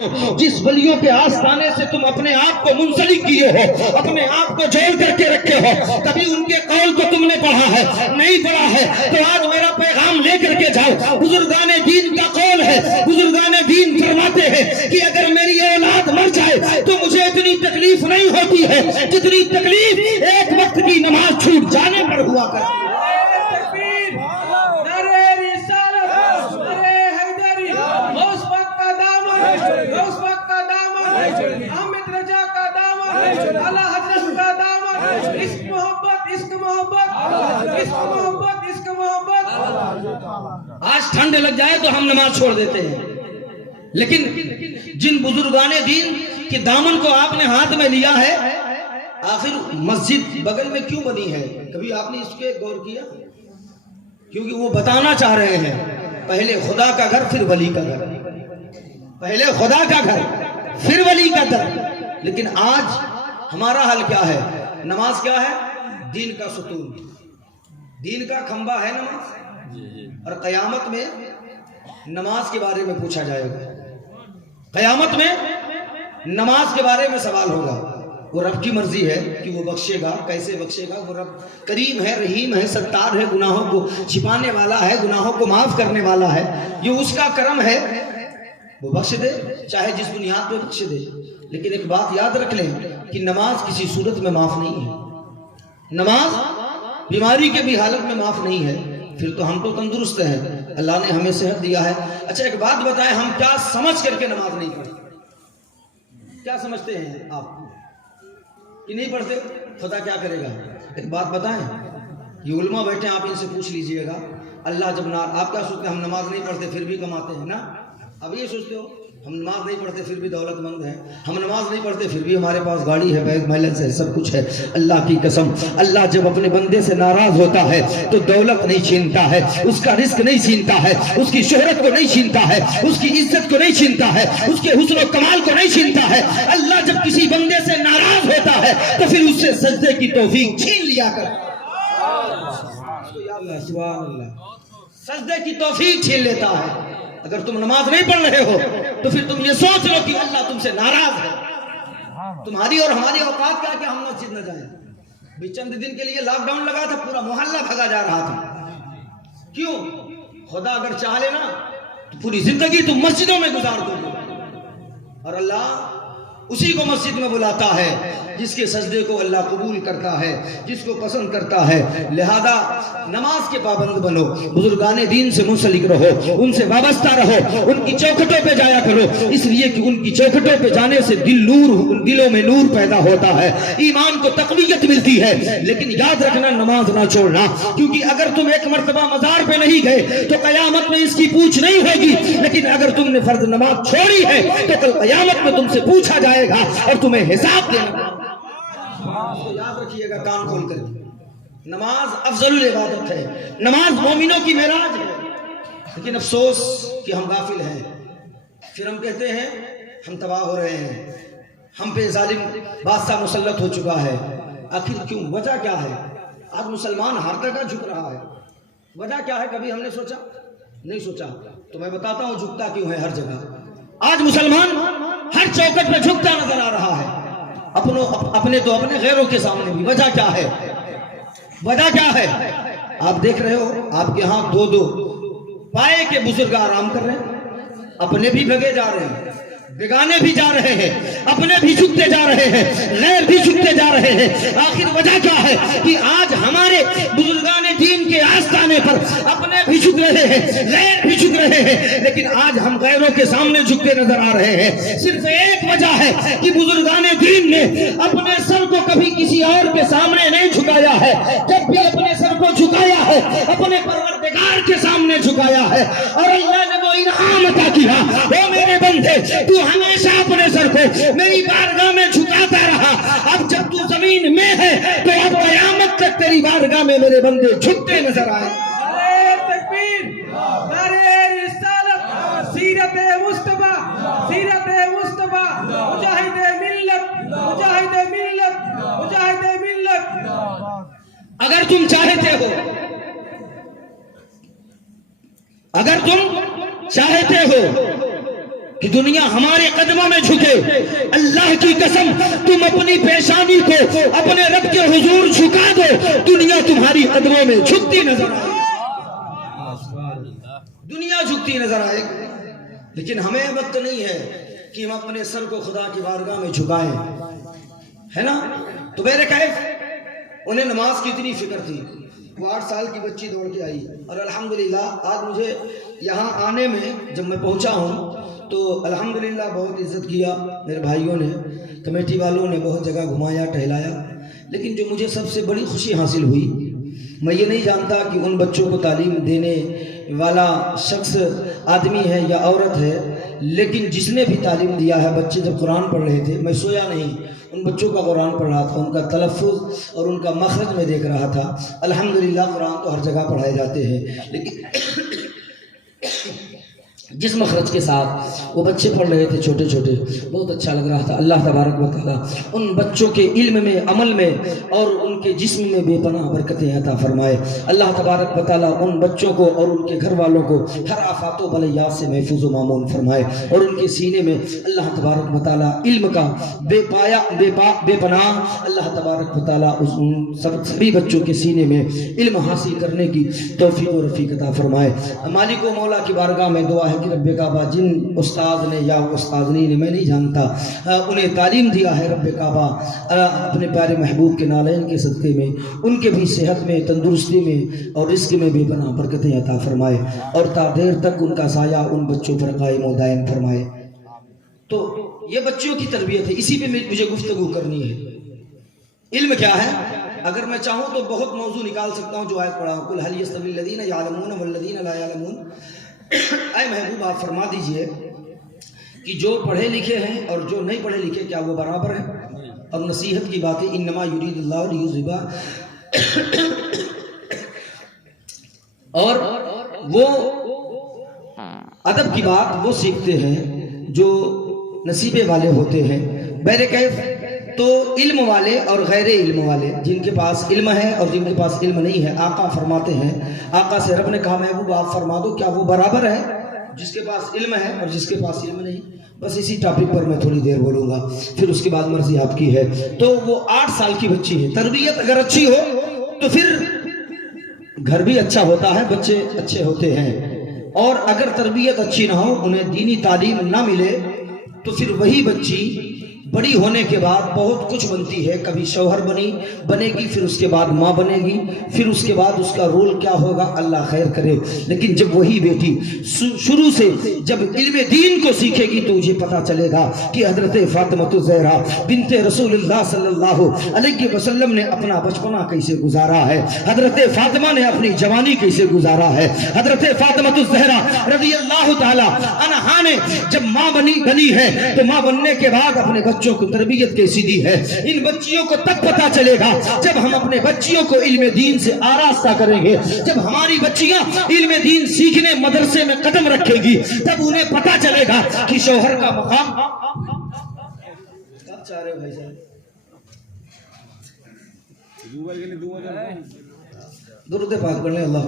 جس ولیوں کے آستانے سے تم اپنے آپ کو منسلک کیے ہو، اپنے آپ کو جوڑ کر کے رکھے ہو، کبھی ان کے قول کو تم نے پڑھا ہے نہیں پڑھا ہے؟ تو آج میرا پیغام لے کر کے جاؤ۔ بزرگان دین کا قول ہے، بزرگان دین فرماتے ہیں کہ اگر میری اولاد مر جائے تو مجھے اتنی تکلیف نہیں ہوتی ہے جتنی تکلیف ایک وقت کی نماز چھوٹ جانے پر ہوا کرتی ہے۔ آج ٹھنڈ لگ جائے تو ہم نماز چھوڑ دیتے ہیں، لیکن جن بزرگان دین کے دامن کو آپ نے ہاتھ میں لیا ہے، آخر مسجد بغل میں کیوں بنی ہے؟ کبھی آپ نے اس پہ غور کیا؟ کیونکہ وہ بتانا چاہ رہے ہیں پہلے خدا کا گھر پھر ولی کا گھر، پہلے خدا کا گھر پھر ولی کا گھر۔ لیکن آج ہمارا حل کیا ہے؟ نماز کیا ہے؟ دین کا ستون، دین کا کھمبا ہے نماز، اور قیامت میں نماز کے بارے میں پوچھا جائے گا، قیامت میں نماز کے بارے میں سوال ہوگا۔ وہ رب کی مرضی ہے کہ وہ بخشے گا، کیسے بخشے گا؟ وہ رب کریم ہے، رحیم ہے، ستار ہے، گناہوں کو چھپانے والا ہے، گناہوں کو معاف کرنے والا ہے، یہ اس کا کرم ہے، وہ بخش دے چاہے جس بنیاد پہ بخش دے۔ لیکن ایک بات یاد رکھ لیں کہ نماز کسی صورت میں معاف نہیں ہے، نماز بیماری کے بھی حالت میں معاف نہیں ہے، پھر تو ہم تو تندرست ہیں، اللہ نے ہمیں صحت دیا ہے۔ اچھا ایک بات بتائیں، ہم کیا سمجھ کر کے نماز نہیں پڑھتے؟ کیا سمجھتے ہیں آپ کہ نہیں پڑھتے؟ خدا کیا کرے گا؟ ایک بات بتائیں، یہ علماء بیٹھے ہیں، آپ ان سے پوچھ لیجئے گا، اللہ جب آپ کیا سوچتے ہیں؟ ہم نماز نہیں پڑھتے پھر بھی کماتے ہیں نا؟ اب یہ سوچتے ہو ہم نماز نہیں پڑھتے پھر بھی دولت مند ہیں، ہم نماز نہیں پڑھتے پھر بھی ہمارے پاس گاڑی ہے، بیگ بیلنس ہے، سب کچھ ہے۔ اللہ کی قسم، اللہ جب اپنے بندے سے ناراض ہوتا ہے تو دولت نہیں چھینتا ہے، اس کا رزق نہیں چھینتا ہے، اس کی شہرت کو نہیں چھینتا ہے، اس کی عزت کو نہیں چھینتا ہے، اس کے حسن و کمال کو نہیں چھینتا ہے۔ اللہ جب کسی بندے سے ناراض ہوتا ہے تو پھر اس سے سجدے کی توفیق چھین لیا کر، سبحان اللہ، سجدے کی توفیق چھین لیتا ہے۔ اگر تم نماز نہیں پڑھ رہے ہو تو پھر تم یہ سوچ لو کہ اللہ تم سے ناراض ہے۔ تمہاری اور ہماری اوقات کیا کہ ہم مسجد نہ جائیں؟ بھی چند دن کے لیے لاک ڈاؤن لگا تھا، پورا محلہ بھگا جا رہا تھا، کیوں؟ خدا اگر چاہ لے نا تو پوری زندگی تم مسجدوں میں گزار دو گے، اور اللہ اسی کو مسجد میں بلاتا ہے جس کے سجدے کو اللہ قبول کرتا ہے، جس کو پسند کرتا ہے۔ لہذا نماز کے پابند بنو، بزرگان دین سے منسلک رہو، ان سے وابستہ رہو، ان کی چوکھٹوں پہ جایا کرو، اس لیے کہ ان کی چوکھٹوں پہ جانے سے دلوں میں نور پیدا ہوتا ہے، ایمان کو تقویت ملتی ہے۔ لیکن یاد رکھنا، نماز نہ چھوڑنا، کیونکہ اگر تم ایک مرتبہ مزار پہ نہیں گئے تو قیامت میں اس کی پوچھ نہیں ہوگی، لیکن اگر تم نے فرض نماز چھوڑی ہے تو کل قیامت میں تم سے پوچھا جائے گا اور تمہیں حساب دینا۔ یاد رکھیے گا کان کھول کر، نماز افضل العبادت ہے، نماز مومنوں کی معراج ہے۔ لیکن افسوس کہ ہم غافل ہیں، پھر ہم کہتے ہیں ہم تباہ ہو رہے ہیں، ہم پہ ظالم بادشاہ مسلط ہو چکا ہے۔ آخر کیوں؟ وجہ کیا ہے؟ آج مسلمان ہر جگہ جھک رہا ہے، وجہ کیا ہے؟ کبھی ہم نے سوچا؟ نہیں سوچا، تو میں بتاتا ہوں جھکتا کیوں ہے ہر جگہ۔ آج مسلمان ہر چوکٹ پہ جھکتا نظر آ رہا ہے، اپنے تو اپنے غیروں کے سامنے بھی۔ وجہ کیا ہے؟ وجہ کیا ہے؟ آپ دیکھ رہے ہو آپ کے ہاں دو پائے کے بزرگ آرام کر رہے ہیں، اپنے بھی بھگے جا رہے ہیں، بیگانے بھی جا رہے ہیں، اپنے بھی جھکتے جا رہے ہیں، غیر بھی جھکتے جا رہے ہیں۔ آخر وجہ کیا ہے کہ آج ہمارے بزرگان دین کے آستانے پر اپنے بھی جھک رہے ہیں، غیر بھی جھک رہے ہیں، لیکن آج ہم غیروں کے سامنے جھکتے نظر آ رہے ہیں۔ صرف ایک وجہ ہے کہ بزرگان دین نے اپنے سر کو کبھی کسی اور کے سامنے نہیں جھکایا ہے، جب بھی اپنے سر کو جھکایا ہے اپنے پروردگار کے سامنے جھکایا ہے، اور اللہ نے وہ انعام عطا کیا، وہ میرے بندے تو ہمیشہ اپنے سر کو میری بارگاہ میں جھکاتا رہا، اب جب تو زمین میں ہے تو اب قیامت تک تیری بارگاہ میں میرے بندے جھکتے نظر آئے۔ نعرہ تکبیر، نعرہ رسالت، سیرت مصطفیٰ، سیرت مصطفیٰ، مجاہد ملت، مجاہد ملت، مجاہد ملت۔ اگر تم چاہتے ہو، اگر تم چاہتے ہو کہ دنیا ہمارے قدموں میں جھکے. اللہ کی قسم تم اپنی پیشانی کو اپنے رب کے حضور جھکا دو, دنیا تمہاری قدموں میں جھکتی نظر آئے, دنیا جھکتی نظر آئے. لیکن ہمیں وقت نہیں ہے کہ ہم اپنے سر کو خدا کی بارگاہ میں جھکائیں, ہے نا. تو میرے کیف انہیں نماز کی اتنی فکر تھی. وہ 8 سال کی بچی دوڑ کے آئی, اور الحمدللہ آج مجھے یہاں آنے میں جب میں پہنچا ہوں تو الحمدللہ بہت عزت کیا میرے بھائیوں نے, کمیٹی والوں نے بہت جگہ گھمایا ٹہلایا. لیکن جو مجھے سب سے بڑی خوشی حاصل ہوئی, میں یہ نہیں جانتا کہ ان بچوں کو تعلیم دینے والا شخص آدمی ہے یا عورت ہے, لیکن جس نے بھی تعلیم دیا ہے, بچے جب قرآن پڑھ رہے تھے میں سویا نہیں, ان بچوں کا قرآن پڑھ رہا تھا, ان کا تلفظ اور ان کا مخرج میں دیکھ رہا تھا. الحمدللہ قرآن تو ہر جگہ پڑھائے جاتے ہیں, لیکن جس مخرج کے ساتھ وہ بچے پڑھ رہے تھے چھوٹے چھوٹے, بہت اچھا لگ رہا تھا. اللہ تبارک و تعالیٰ ان بچوں کے علم میں, عمل میں اور ان کے جسم میں بے پناہ برکتیں عطا فرمائے. اللہ تبارک و تعالیٰ ان بچوں کو اور ان کے گھر والوں کو ہر آفات و بلیات سے محفوظ و معمون فرمائے, اور ان کے سینے میں اللہ تبارک و تعالیٰ علم کا بے پناہ اللہ تبارک و تعالیٰ سبھی بچوں کے سینے میں علم حاصل کرنے کی توفیق و رفیق عطا فرمائے. مالک و مولا کی بارگاہ میں دعا ہے کہ رب کعبہ جن استاد نے یا استاذنی نے, میں نہیں جانتا, انہیں تعلیم دیا ہے, رب کعبہ اپنے پیارے محبوب کے نالین کے صدقے میں ان کے بھی صحت میں, تندرستی میں اور رزق میں بے پناہ برکتیں عطا فرمائے, اور تا دیر تک ان کا سایہ ان بچوں پر قائم و دائم فرمائے. تو یہ بچوں کی تربیت ہے, اسی پہ مجھے گفتگو کرنی ہے. علم کیا ہے؟ اگر میں چاہوں تو بہت موضوع نکال سکتا ہوں جو آیت پڑھا ہوں, قل هل يستوي الذين يعلمون والذين لا يعلمون. اے محبوب آپ فرما دیجئے کہ جو پڑھے لکھے ہیں اور جو نہیں پڑھے لکھے کیا وہ برابر ہیں؟ اور نصیحت کی باتیں انما یرید اللہ لیذھب, اور وہ ادب کی بات وہ سیکھتے ہیں جو نصیبے والے ہوتے ہیں. بہر کیف تو علم والے اور غیر علم والے, جن کے پاس علم ہے اور جن کے پاس علم نہیں ہے, آقا فرماتے ہیں, آقا سے رب نے کہا محبوب آپ فرما دو کیا وہ برابر ہے جس کے پاس علم ہے اور جس کے پاس علم نہیں؟ بس اسی ٹاپک پر میں تھوڑی دیر بولوں گا, پھر اس کے بعد مرضی آپ کی ہے. تو وہ 8 سال کی بچی ہے, تربیت اگر اچھی ہو تو پھر گھر بھی اچھا ہوتا ہے, بچے اچھے ہوتے ہیں, اور اگر تربیت اچھی نہ ہو, انہیں دینی تعلیم نہ ملے, تو پھر وہی بچی بڑی ہونے کے بعد بہت کچھ بنتی ہے. کبھی شوہر بنے گی, پھر اس کے بعد ماں بنے گی, پھر اس کے بعد اس کا رول کیا ہوگا اللہ خیر کرے. لیکن جب وہی بیٹی شروع سے جب علم دین کو سیکھے گی تو مجھے پتا چلے گا کہ حضرت فاطمہ الزہرا بنت رسول اللہ صلی اللہ علیہ وسلم نے اپنا بچپنا کیسے گزارا ہے, حضرت فاطمہ نے اپنی جوانی کیسے گزارا ہے. حضرت فاطمہ الزہرا رضی اللہ تعالی عنہا نے جب ماں بنی ہے تو ماں بننے کے بعد اپنے بچوں کو تربیت کیسی دی ہے. ان بچیوں کو تب پتا چلے گا جب ہم اپنے بچیوں کو علم دین سے آراستہ کریں گے. جب ہماری بچیاں علم دین سیکھنے مدرسے میں قدم رکھے گی تب انہیں پتا چلے گا کہ شوہر کا مقام. کب چاہ رہے ہو بھائی صاحب؟ درود پاک پڑھ لیں. اللہ